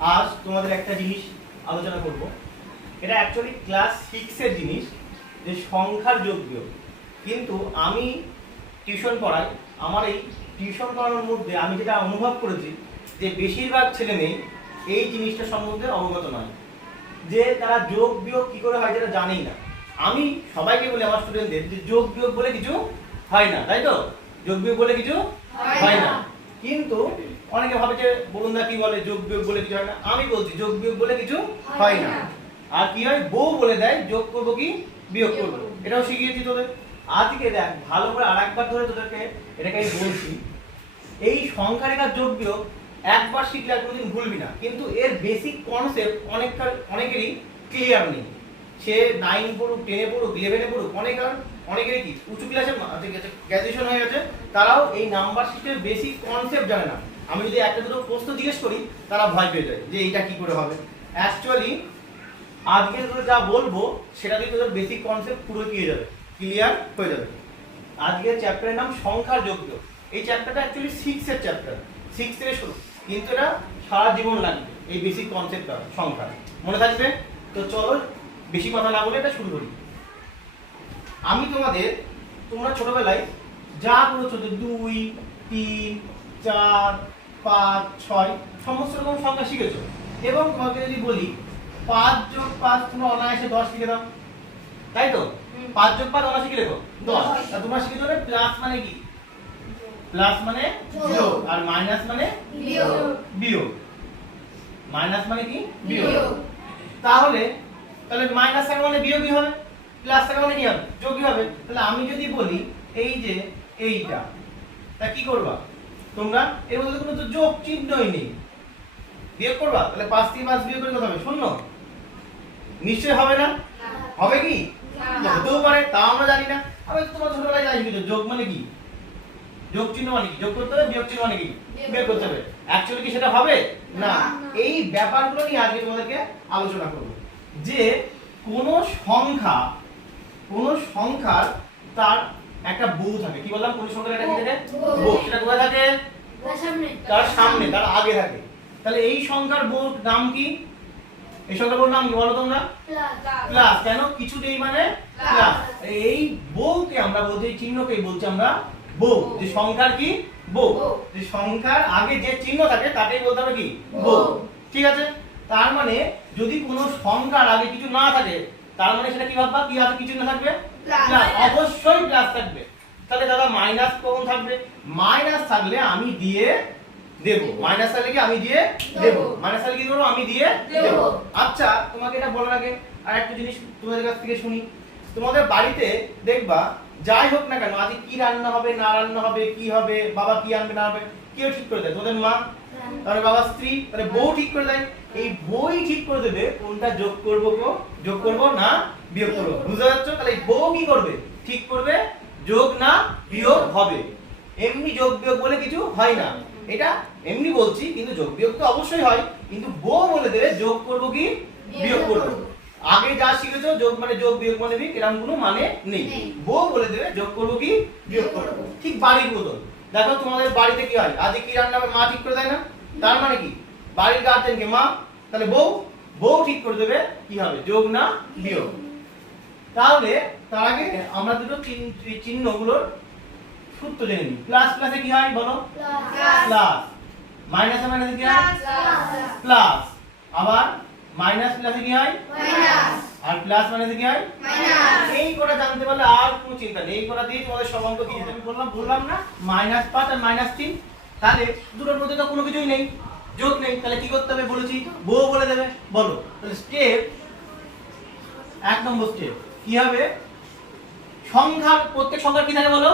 আজ তোমাদের একটা জিনিস আলোচনা করব। এটা অ্যাকচুয়ালি ক্লাস সিক্সের জিনিস যে সংখ্যার যোগ বিয়োগ। কিন্তু আমি টিউশন পড়াই আমার এই টিউশন পড়ানোর মধ্যে আমি যেটা অনুভব করেছি যে বেশিরভাগ ছেলে মেয়ে এই জিনিসটা সম্বন্ধে অবগত নয়। যে তারা যোগ বিয়োগ কি করে হয় যেটা জানেই না। আমি সবাইকে বলি আমার স্টুডেন্টদের যে যোগ বিয়োগ বলে কিছু হয় না তাই তো? যোগ বিয়োগ বলে কিছু হয় না। কিন্তু অনেকে ভাবে যে বলুন না কি বলে যোগ বিয়োগ বলে কিছু হয় না। আমি বলছি যোগ বিয়োগ বলে কিছু হয় না। আর কি হয়? বউ বলে দেয় যোগ করব কি? বিয়োগ করব। এটাও শিখিয়েছি তোদের। আজকে দেখ ভালো করে আর একবার ধরে তোদেরকে এটাকে আমি বলছি। এই সংখ্যা রেখার যোগ বিয়োগ একবার শিখলে আর কোনোদিন ভুলবি না। কিন্তু এর বেসিক কনসেপ্ট অনেকটা অনেকেরই ক্লিয়ার নেই। সে নাইন পড়ুক টেনে পড়ুক ইলেভেনে পড়ুক অনেক আর অনেকেরই কি? উঁচু ক্লাসে গ্র্যাজুয়েশন হয়ে গেছে, তারাও এই নাম্বার সিস্টেমের বেসিক কনসেপ্ট জানে না। আমি যদি একটা দুটো প্রশ্ন জিজ্ঞেস করি, তারা ভয় পেয়ে যায় যে এইটা কি করে হবে। অ্যাকচুয়ালি আজকে তোদের যা বলব, সেটা দিয়ে তোদের বেসিক কনসেপ্ট পুরো কি হয়ে যাবে? ক্লিয়ার হয়ে যাবে। আজকের চ্যাপ্টারের নাম সংখ্যার যোগ্য। এই চ্যাপ্টারটা অ্যাকচুয়ালি সিক্সের চ্যাপ্টার সিক্স থেকে শুরু। কিন্তু এটা সারা জীবন লাগবে, এই বেসিক কনসেপ্টটা সংখ্যা। মনে থাকবে? তো চলো, বেশি কথা না বলে এটা শুরু করি। আমি তোমাদের তোমরা ছোটবেলায় যা করেছ যে দুই তিন চার পাঁচ ছয় সমস্ত রকম সংখ্যা শিখেছো। এবং তোমাকে যদি বলি পাঁচ যোগ পাঁচ তোমরা অনায়াসে দশ শিখে দাও। তাই তো। পাঁচ যোগ পাঁচ অনায়াসে কি লেখো দশ। আর তোমরা শিখেছো না প্লাস মানে কি? প্লাস মানে যোগ। আর মাইনাস মানে বিয়োগ। মাইনাস মানে কি? বিয়োগ। তাহলে তাহলে মাইনাস মানে বিয়োগই হবে। প্লাস থাকা মানে কি হবে? হবে। তাহলে আমি যদি বলি এই যে এইটা তা কি করবা? তোমরা এর মধ্যে কোনো তো যোগ চিহ্নই নেই। বিয়োগ করবা? তাহলে পাঁচ পাঁচ বিয়োগ করে কত হবে শূন্য? নিশ্চয় হবে না? হবে কি? হতেও পারে তাও আমরা জানি না। আমি তো তোমার ছোটবেলায় জানি কিন্তু যোগ মানে কি? যোগ চিহ্ন মানে কি? যোগ করতে হবে বিয়োগ চিহ্ন মানে কি? বিয়োগ করতে হবে। অ্যাকচুয়ালি কি সেটা হবে? না। না। এই ব্যাপারগুলো নিয়ে আজকে তোমাদেরকে আলোচনা করব। যে কোন সংখ্যা কোন সংখ্যার তার একটা বউ থাকে। কি বললাম? কোন সংখ্যার একটা কি থাকে? বউ। সেটা কোথায় থাকে? তার সামনে। তার আগে থাকে। তাহলে এই সংখ্যার বউর নাম কি? এই সংখ্যার বউর নাম কি বলো তোমরা? প্লাস কেন? কিছু নেই মানে প্লাস এই বউকে আমরা বলতে চিহ্নকে বলছি আমরা বউ। যে সংখ্যার কি? বউ। যে সংখ্যার আগে যে চিহ্ন থাকে তাকেই বলতে হবে কি? বউ। ঠিক আছে? তার মানে যদি কোনো সংখ্যার আগে কিছু না থাকে তার মানে সেটা কি ভাববা? কি কিছু না থাকবে? প্লাস অবশ্যই প্লাস থাকবে। তাহলে দাদা মাইনাস কখন থাকবে? মাইনাস থাকলে আমি দিয়ে দেব। মাইনাস থাকলে কি আমি দিয়ে দেব। মাইনাস থাকলে কি করব? আমি দিয়ে। দেব। আচ্ছা তোমাকে এটা বলার আগে আর একটা জিনিস তোমাদের কাছ থেকে শুনি। তোমাদের বাড়িতে দেখবা যাই হোক না কেন আজকে কি রান্না হবে না রান্না হবে কি হবে বাবা কি আনবে না হবে কেউ ঠিক করে দেয় তোদের মা তাহলে বাবা স্ত্রী তাহলে বউ ঠিক করে দেয়। এই বই ঠিক করে দেবে কোনটা যোগ করব গো? যোগ করব না বিয়োগ করব। বুঝতে পারছ? তাহলে এই বউ কি করবে? ঠিক করবে যোগ না বিয়োগ হবে। এমনি যোগ বিয়োগ বলে কিছু হয় না। এটা এমনি বলছি কিন্তু যোগ বিয়োগ তো অবশ্যই হয়। কিন্তু বউ বলে দেবে যোগ করব কি? বিয়োগ করব। আগে যা শিখেছো যোগ মানে যোগ বিয়োগ মানে বিয়োগ এরকম কোনো মানে নেই। বউ বলে দেবে যোগ করব কি? বিয়োগ করব। ঠিক বাড়ির মতন। দেখো তোমাদের বাড়িতে কি হয়? আজকে কি রান্না মা ঠিক করে দেয় না? তার মানে কি? বাড়ির গার্জেনকে মা তাহলে বউ বউ ঠিক করে দেবে কি হবে? যোগ না বিয়োগ। তাহলে তার আগে আমরা দুটো চিহ্নগুলোর সূত্র জেনে নিই। প্লাস প্লাসে কি হয় বলো? প্লাস মাইনাসে মাইনাসে কি হয়? প্লাস আবার মাইনাস প্লাসে কি হয়? আর প্লাস মাইনাসে কি হয়? এই কটা জানতে পারলে আর কোনো চিন্তা নেই। এই কটা দিয়ে তোমাদের সব অঙ্ক দিয়ে আমি বললাম বললাম না মাইনাস পাঁচ আর মাইনাস তিন। তাহলে দুটোর মধ্যে তো কোনো কিছুই নেই। যোগ নেই তাহলে কি করতে হবে বলেছি? বউ বলে দেবে বলো। তাহলে স্টেপ এক নম্বর স্টেপ কি হবে? সংখ্যার প্রত্যেক সংখ্যার কি থাকে বলো?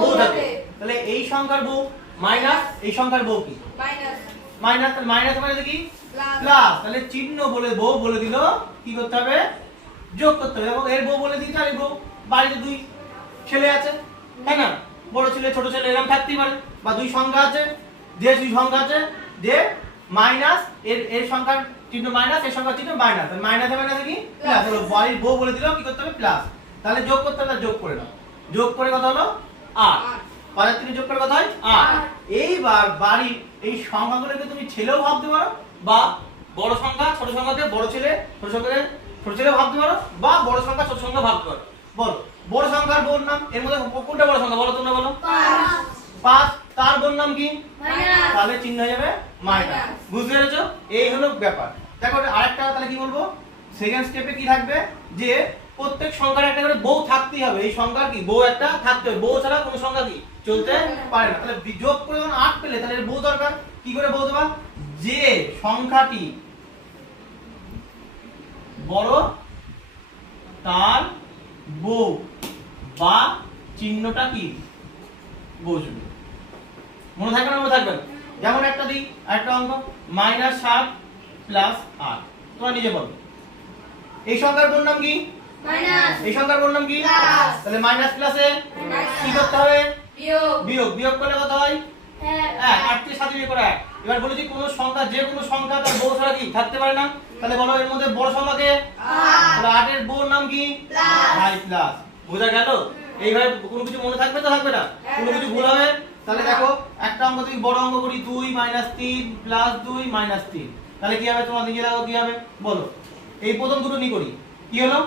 বউ থাকে। তাহলে এই সংখ্যার বউ মাইনাস এই সংখ্যার বউ কি? মাইনাস মাইনাস মানে কি? প্লাস তাহলে চিহ্ন বলে বউ বলে দিল কি করতে হবে? যোগ করতে হবে। এবং এর বউ বলে দিতে আর এই বউ। বাড়িতে দুই ছেলে আছে তাই না? বড় ছেলে ছোট ছেলে এরকম থাকতেই পারে। বা দুই সংখ্যা আছে যে দুই সংখ্যা আছে যে মাইনাস এর এর সংখ্যার চিহ্ন মাইনাস এর সংখ্যার চিহ্ন মাইনাস। মাইনাসে মাইনাসে কি? প্লাস হলো বাড়ির বউ বলে দিল কি করতে হবে? প্লাস তাহলে যোগ করতে হবে যোগ করে নাও। যোগ করে কত হলো? আট। পাঁচ তিন যোগ করে কত হয়? আট। এইবার বাড়ির এই সংখ্যাগুলোকে তুমি ছেলেও ভাবতে পারো বা বড় সংখ্যা ছোট সংখ্যাকে বড় ছেলে ছোট সংখ্যাকে ছোট ছেলে ভাবতে পারো বা বড় সংখ্যা ছোট সংখ্যা ভাবতে পারো। বলো বড় সংখ্যার বোন নাম এর মধ্যে কোনটা বড় সংখ্যা বলো তোমরা বলো? পাঁচ। তার বোন নাম কি? তাহলে চিহ্ন হয়ে যাবে মাইনাস। বুঝতে পেরেছ? এই হলো ব্যাপার। দেখো আরেকটা তাহলে কি বলব? সেকেন্ড স্টেপে কি থাকবে? যে প্রত্যেক সংখ্যার একটা করে বউ থাকতেই হবে। এই সংখ্যার কি? বউ একটা থাকতে হবে। বউ ছাড়া কোনো সংখ্যা কি? চলতে পারে না। তাহলে যোগ করে যখন আট পেলে তাহলে বউ দরকার? কি করে বউ দেবা? যে সংখ্যাটি বড় তার বউ বা চিহ্নটা কি? বসবে মনে থাকবে না মনে থাকবে যেমন একটা দিই একটা অঙ্ক মাইনাস সাত প্লাস আট। তোমরা নিজে বলো। এই সংখ্যার বোন নাম কি? এই সংখ্যার বোন নাম কি? তাহলে মাইনাস প্লাসে কি করতে হবে? বিয়োগ। বিয়োগ। করলে কত হয়? এক। আট থেকে বিয়োগ করে এবার বলেছি কোন সংখ্যা যে কোনো সংখ্যা তার বউ ছাড়া কি? থাকতে পারে না। তাহলে বলো এর মধ্যে বড় সংখ্যাকে? তাহলে আটের বউর নাম কি। প্লাস বোঝা গেল? এইভাবে কোনো কিছু মনে থাকবে তো থাকবে না? কোনো কিছু ভুল হবে? তাহলে দেখো অঙ্ক তুমি বড় অঙ্ক করি দুই মাইনাস তিন প্লাস দুই মাইনাস তিন। তাহলে কি হবে? তোমার নিজে দেখো কি হবে? বলো। এই প্রথম দুটো নি করি। কি হলো?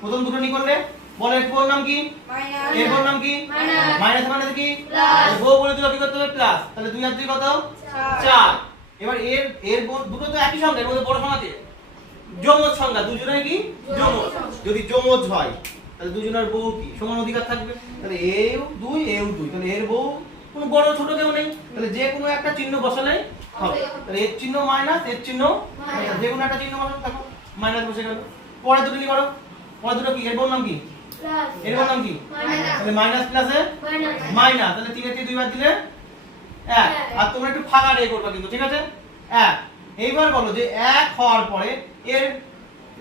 প্রথম দুটো নি করলে? বলো এর বউর নাম কি? এর বউর নাম কি। মাইনাস মানে কি। এর বউ বলে দিল কি করতে হবে? প্লাস তাহলে দুই আর দুই কত? চার। এবার এর এর দুটো তো একই সংখ্যা এর মধ্যে বড় সংখ্যা আছে যমজ সংখ্যা। দুজনের কি? যমজ। যদি যমজ হয় তাহলে দুজনের বউ কি? সমান অধিকার থাকবে। তাহলে এও দুই এও দুই। তাহলে এর বউ কোনো বড় ছোট কেউ নেই। তাহলে যে কোনো একটা চিহ্ন বসালেই হবে। তাহলে এর চিহ্ন মাইনাস এর চিহ্ন। যে কোনো একটা চিহ্ন বসালে দেখো মাইনাস বসে গেল। পরে দুটো কি করো? পরে দুটো কি? এর নাম কি? এর নাম কি? তাহলে মাইনাস প্লাসে মাইনাস তাহলে তিনের থেকে দুইবার দিলে এক। আর তোমরা একটু ফাঁকা রে করবা কিন্তু ঠিক আছে? এক। এইবার বলো যে এক হওয়ার পরে এর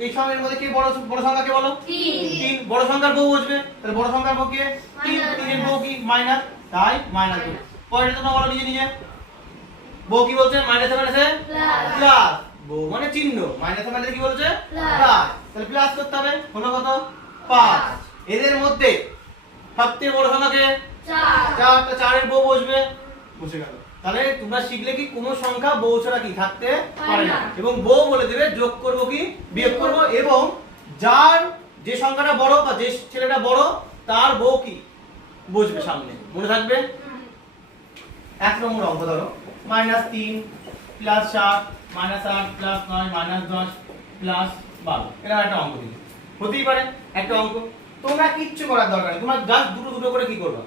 এই সংখ্যার মধ্যে কে বড় বড় সংখ্যা কে বলো? তিন। বড় সংখ্যার বউ বসবে। তাহলে বড় সংখ্যার বউ কে? তিন। তিনের বউ কি? মাইনাস তাই মাইনাস দুই। পরেরটা তোমরা বলো নিজে নিজে। বউ কি বলছে? মাইনাসে মাইনাসে প্লাস। বউ মানে চিহ্ন। মাইনাসে মাইনাসে কি বলছে। প্লাস। তাহলে প্লাস করতে হবে। হলো কত? পাঁচ। এদের মধ্যে সবথেকে বড় সংখ্যাকে চারটা চারের বউ বসবে। বসে গেল। তাহলে তোমরা শিখলে কি কোনো সংখ্যা বউ ছাড়া কি থাকতে পারে না। পারে না। এবং বউ বলে দেবে যোগ করব কি? বিয়োগ করব। এবং যার যে সংখ্যাটা বড় বা যে ছেলেটা বড় তার বউ কি? বসবে সামনে। মনে থাকবে? এক নম্বর অঙ্ক ধরো। মাইনাস তিন প্লাস সাত মাইনাস আট প্লাস নয় মাইনাস দশ প্লাস বারো। এরকম একটা অঙ্ক দিল। হতেই পারে একটা অঙ্ক। তোমরা কিচ্ছু করার দরকার নেই। তোমরা জাস্ট দুটো দুটো করে কি করবা?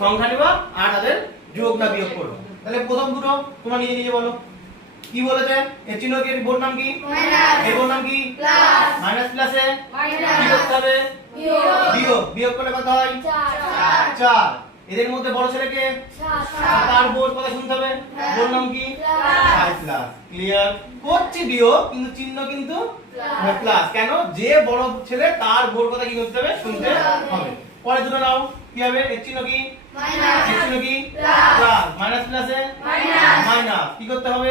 সংখ্যা নিবা আর তাদের যোগ না বিয়োগ করব তাহলে প্রথম দুটো তোমরা নিজে নিজে বলো। কি বলেছে? এর চিহ্ন কি? বোর্ড নাম কি। এর বোর্ড নাম কি? Plus। মাইনাস প্লাসে। কি করতে হবে? বিয়োগ। বিয়োগ। করলে কত হয়? চার। এদের মধ্যে বড় ছেলেকে? তার বোর কথা শুনতে হবে। নাম কি? প্লাস। ক্লিয়ার করছি বিয়োগ কিন্তু চিহ্ন কিন্তু। প্লাস। কেন? যে বড় ছেলে তার বোর কথা কি করতে হবে? শুনতে হবে। পরে দুটো নাও। কি হবে? এর চিহ্ন কি? মাইনাস এর চিহ্ন কি। প্লাস মাইনাস প্লাসে Minus। মাইনাস কি করতে হবে?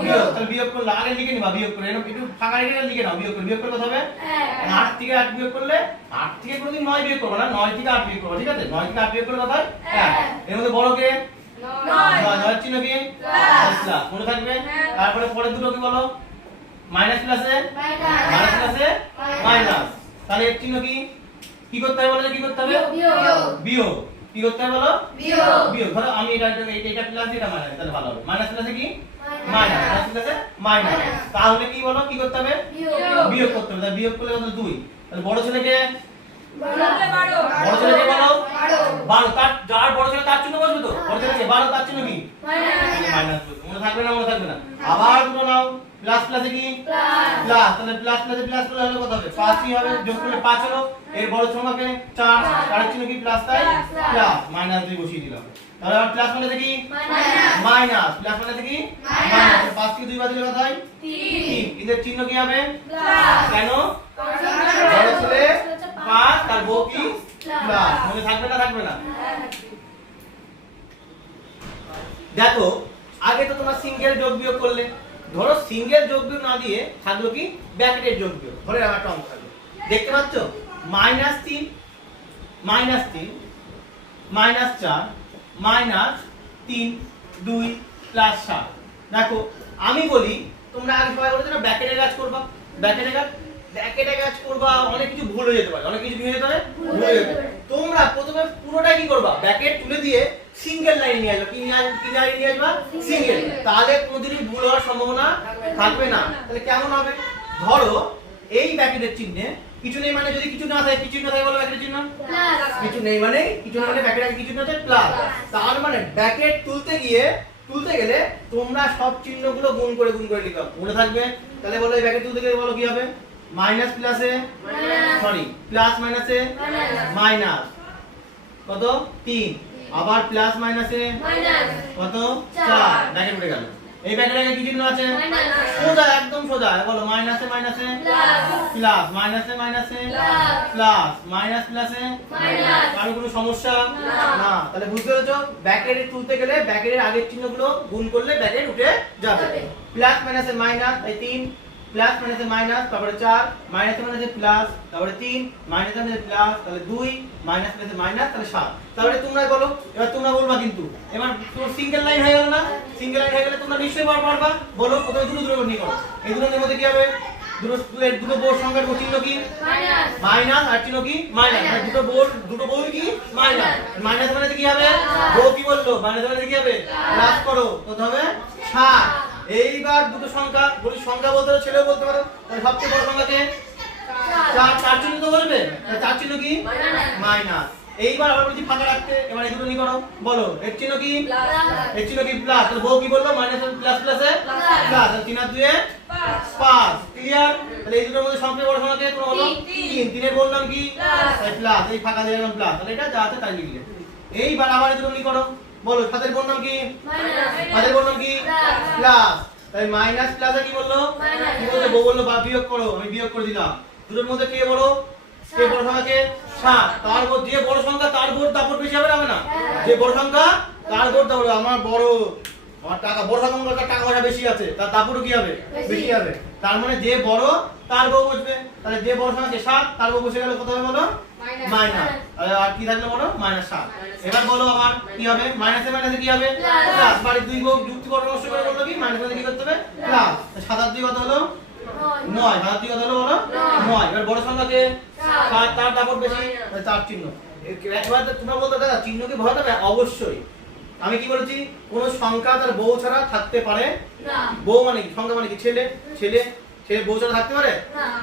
বিয়োগ. তাহলে বিয়োগ করলে আগে লিখে নিবা বিয়োগ করে। এরকম একটু ফাঁকা রেখে লিখে নাও বিয়োগ করে। বিয়োগ করলে কত হবে? আট থেকে আট বিয়োগ করলে আট থেকে কোনোদিন নয় বিয়োগ করব না নয় থেকে আট বিয়োগ করব ঠিক আছে? নয় থেকে আট বিয়োগ করলে কত হয়? এক এক। এর মধ্যে বড় কে? নয়। নয়। নয়ের চিহ্ন কি? প্লাস। প্লাস মনে থাকবে? হ্যাঁ। তারপরে পরের দুটো কি বলো? মাইনাস প্লাসে মাইনাস Minus। প্লাসে Minus। মাইনাস তাহলে এর চিহ্ন কি? কি করতে হবে বলো কি করতে হবে? বিয়োগ। কি করতে হবে বলো? বিয়োগ। বিয়োগ। ধরো আমি এটা এটা প্লাস এটা মাইনাস। তাহলে ভালো হবে। মাইনাস প্লাসে কি? মাইনাস। প্লাসে মাইনাস তাহলে কি বলো? কি করতে হবে? বিয়োগ। করতে হবে। তাহলে বিয়োগ করলে কত? দুই। তাহলে বড় ছেলেকে বড় ছেলেকে বলো। বারো। বারো। তার যার বড় ছেলে তার চিহ্ন বসবে তো? বড় ছেলেকে। বারো তার চিহ্ন কি? মাইনাস। মনে থাকবে না? মনে থাকবে না। আবার দুটো নাও। প্লাস প্লাসে কি? Plus। প্লাস তাহলে প্লাস প্লাসে প্লাস করলে হলো কত হবে? পাঁচই হবে যোগ করলে পাঁচ হলো এর বড় সংখ্যাকে চার চারের চিহ্ন কি প্লাস তাই। প্লাস মাইনাস দুই বসিয়ে দিলাম। তাহলে আবার প্লাস মানে কি? মাইনাস। প্লাস মানে কি? মাইনাস। পাঁচ থেকে দুই বাদ দিলে কত হয়? তিন। তিন। এদের চিহ্ন কি হবে? Plus। কেন? বড় ছেলে পাঁচ তার বউ কি? প্লাস। মনে থাকবে না থাকবে না? দেখো আগে তো তোমরা সিঙ্গেল যোগ বিয়োগ করলে। ধরো সিঙ্গেল যোগ বিয়োগ না দিয়ে থাকল কি ব্র্যাকেটের যোগ বিয়োগ ধরে আমার একটা অঙ্ক থাকল। দেখতে পাচ্ছ? মাইনাস তিন মাইনাস তিন মাইনাস চার মাইনাস তিন দুই প্লাস সাত। দেখো আমি বলি তোমরা আগে সবাই বলেছ না ব্যাকেটের কাজ করবা। ব্যাকেটের কাজ ব্যাকেটের কাজ করবা অনেক কিছু ভুল হয়ে যেতে পারে। অনেক কিছু হয়ে যেতে পারে। ভুল হয়ে যেতে পারে। তোমরা প্রথমে পুরোটা কি করবা? ব্যাকেট তুলে দিয়ে সিঙ্গেল লাইন নিয়ে আসবা। কি লাইন নিয়ে আসবা? সিঙ্গেল তাহলে কোনোদিনই ভুল হওয়ার সম্ভাবনা থাকবে না। তাহলে কেমন হবে? ধরো এই ব্যাকেটের চিহ্নে কিছু নেই মানে যদি কিছু না থাকে কিছু না থাকে বলো ব্যাকেটের চিহ্ন? কিছু নেই মানে কিছু না মানে ব্যাকেট কিছু না থাকে প্লাস তার মানে ব্যাকেট তুলতে গিয়ে তুলতে গেলে তোমরা সব চিহ্নগুলো গুণ করে গুণ করে লিখো মনে থাকবে? তাহলে বলো এই ব্যাকেট তুলতে গেলে বলো কি হবে? মাইনাস প্লাসে সরি প্লাস মাইনাসে মাইনাস কত? তিন। আবার প্লাস মাইনাসে কত? চার। ব্যাকেট উঠে গেল। এই ব্যাকেটে আগে কি চিহ্ন আছে? সোজা একদম সোজা। বলো মাইনাসে মাইনাসে প্লাস। মাইনাসে মাইনাসে. প্লাস। মাইনাস প্লাসে. কারও কোনো সমস্যা? না। তাহলে বুঝতে পেরেছ? ব্যাকেট তুলতে গেলে ব্যাকেটের আগের চিহ্নগুলো গুণ করলে ব্যাকেট উঠে যাবে। যাবে। প্লাস মাইনাসে মাইনাস। এই তিন। প্লাস মাইনাসে মাইনাস তারপরে চার মাইনাসে মাইনাসে প্লাস তারপরে তিন মাইনাসে মাইনাসে প্লাস তাহলে দুই মাইনাস মাইনাসে মাইনাস তাহলে সাত। তারপরে তোমরা বলো এবার তোমরা বলবা কিন্তু এবার তোমার সিঙ্গেল লাইন হয়ে গেল না? সিঙ্গেল লাইন হয়ে গেলে তোমরা নিশ্চয়ই বার পারবা। বলো প্রথমে দুটো দুটো নিয়ে করো। এই দুটোর মধ্যে কি হবে? দুটো বোর্ড সংখ্যার চিহ্ন কি? মাইনাস। আর চিহ্ন কি? মাইনাস। মানে দুটো বোর্ড দুটো বোর্ড কি? মাইনাস। মাইনাস মানে কি হবে? বউ কি বলল? মাইনাস মানে কি হবে? প্লাস। করো। কত হবে সাত। এইবার দুটো সংখ্যা বলি সংখ্যা বলতে পারো ছেলেও বলতে পারো। তাহলে সবচেয়ে বড় সংখ্যাকে চার। চার। চিহ্ন তো বলবে? চার চিহ্ন কি? মাইনাস। এইবার আবার বলছি ফাঁকা রাখতে। এবার এই দুটো নিয়ে করো। বলো এর চিহ্ন কি? এর চিহ্ন কি? প্লাস। তাহলে বউ কি বলল? মাইনাস প্লাস প্লাসে. প্লাস। তাহলে তিন আর দুয়ে পাঁচ। ক্লিয়ার তাহলে এই দুটোর মধ্যে সবচেয়ে বড় সংখ্যা কে? তোমরা বলো? তিন। তিন। তিনের বললাম কি. তাই প্লাস। এই ফাঁকা দিয়ে প্লাস। তাহলে এটা যা আছে তাই লিখলে। এইবার আবার এই দুটো নিয়ে বলো সাতের বললাম কি? সাতের বললাম কি? প্লাস। তাই মাইনাস প্লাসে কি বলল. কি বলছে বউ বলল বা বিয়োগ করো আমি বিয়োগ করে দিলাম। দুটোর মধ্যে কে বড়? কে বড় সংখ্যা কে? সাত। তার মধ্যে যে বড় সংখ্যা তার বোর্ড দাপট বেশি হবে না হ্যাঁ। যে বড় সংখ্যা তার বোর্ড দাপট আমার বড় আমার টাকা বড় সংখ্যা টাকা পয়সা বেশি আছে তার দাপটও কি হবে? বেশি। বেশি হবে। তার মানে যে বড় তার বউ বসবে। তাহলে যে বড় সংখ্যা সাত তার বউ বসে গেল কত হবে বলো? মাইনাস। আর কি থাকল বলো? মাইনাস সাত এবার বলো আবার কি হবে? মাইনাসে মাইনাসে কি হবে? প্লাস বাড়ির দুই বউ যুক্তি নষ্ট করে বলল কি? মাইনাসে কি করতে হবে? প্লাস সাত আর দুই কত হলো? নয়। সাত দুই কত হলো বলো? নয়। এবার বড় সংখ্যাকে সাত। তার দাপট বেশি? চার চিহ্ন। এ- এবার তোমরা বলতে দাদা চিহ্নকে ভয় দেবে অবশ্যই। আমি কি বলেছি? কোন সংখ্যা তার বউ ছাড়া থাকতে পারে? বউ মানে কি? সংখ্যা মানে কি? ছেলে। ছেলে ছেলে বউ ছাড়া থাকতে পারে?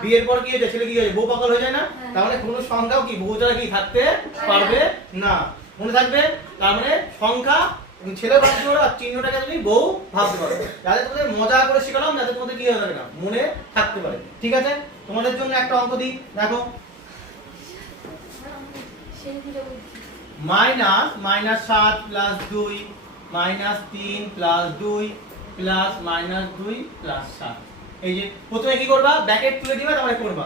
বিয়ের পর কি হয়েছে? ছেলে কি হয়েছে? বউ পাগল হয়ে যায় না? হ্যাঁ। মানে কোনো সংখ্যাও কি? বউ ছাড়া কি থাকতে পারবে? না। মনে থাকবে? তার মানে সংখ্যা ছেলে ভাবতে পারো আর চিহ্নটাকে তুমি বউ ভাবতে পারো যাতে তোমাদের মজা করে শেখালাম যাতে তোমাদের কি হয়ে যাবে না মনে থাকতে পারে। ঠিক আছে? তোমাদের জন্য একটা অঙ্ক দিই। দেখো। মাইনাস মাইনাস সাত প্লাস দুই মাইনাস তিন প্লাস দুই প্লাস মাইনাস দুই প্লাস সাত। এই যে প্রথমে কি করবা? ব্যাকেট তুলে দিবা, তারপরে করবা।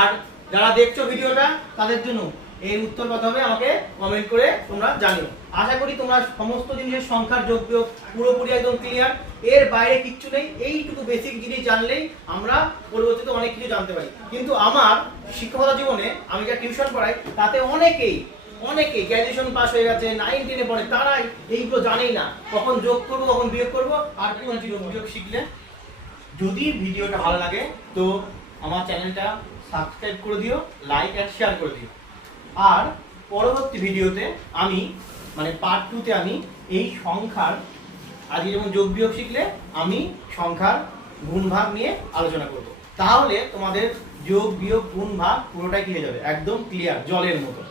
আর যারা দেখছ ভিডিওটা, তাদের জন্য এই উত্তর কথা হবে, আমাকে কমেন্ট করে তোমরা জানিও। আশা করি তোমরা সমস্ত জিনিসের সংখ্যার যোগ বিয়োগ পুরোপুরি একদম ক্লিয়ার এর বাইরে কিচ্ছু নেই, এইটুকু বেসিক জিনিস জানলেই আমরা পরবর্তীতে অনেক কিছু জানতে পারি। কিন্তু আমার শিক্ষকতা জীবনে আমি যা টিউশন পড়াই, তাতে অনেকেই অনেকেই গ্র্যাজুয়েশন পাস হয়ে গেছে নাইন টেনে পড়ে, তারাই এইগুলো জানেই না। কখন যোগ করব, কখন বিয়োগ করব, আর কোন যোগ বিয়োগ শিখলে যদি ভিডিওটা ভালো লাগে, তো আমার চ্যানেলটা সাবস্ক্রাইব করে দিও, লাইক আর শেয়ার করে দিও। আর পরবর্তী ভিডিওতে আমি মানে পার্ট টুতে আমি এই সংখ্যার আজকে যেমন যোগ বিয়োগ শিখলে আমি সংখ্যার গুণ ভাগ নিয়ে আলোচনা করব। তাহলে তোমাদের যোগ বিয়োগ গুণ ভাগ পুরোটাই কি হয়ে যাবে, একদম ক্লিয়ার জলের মতো।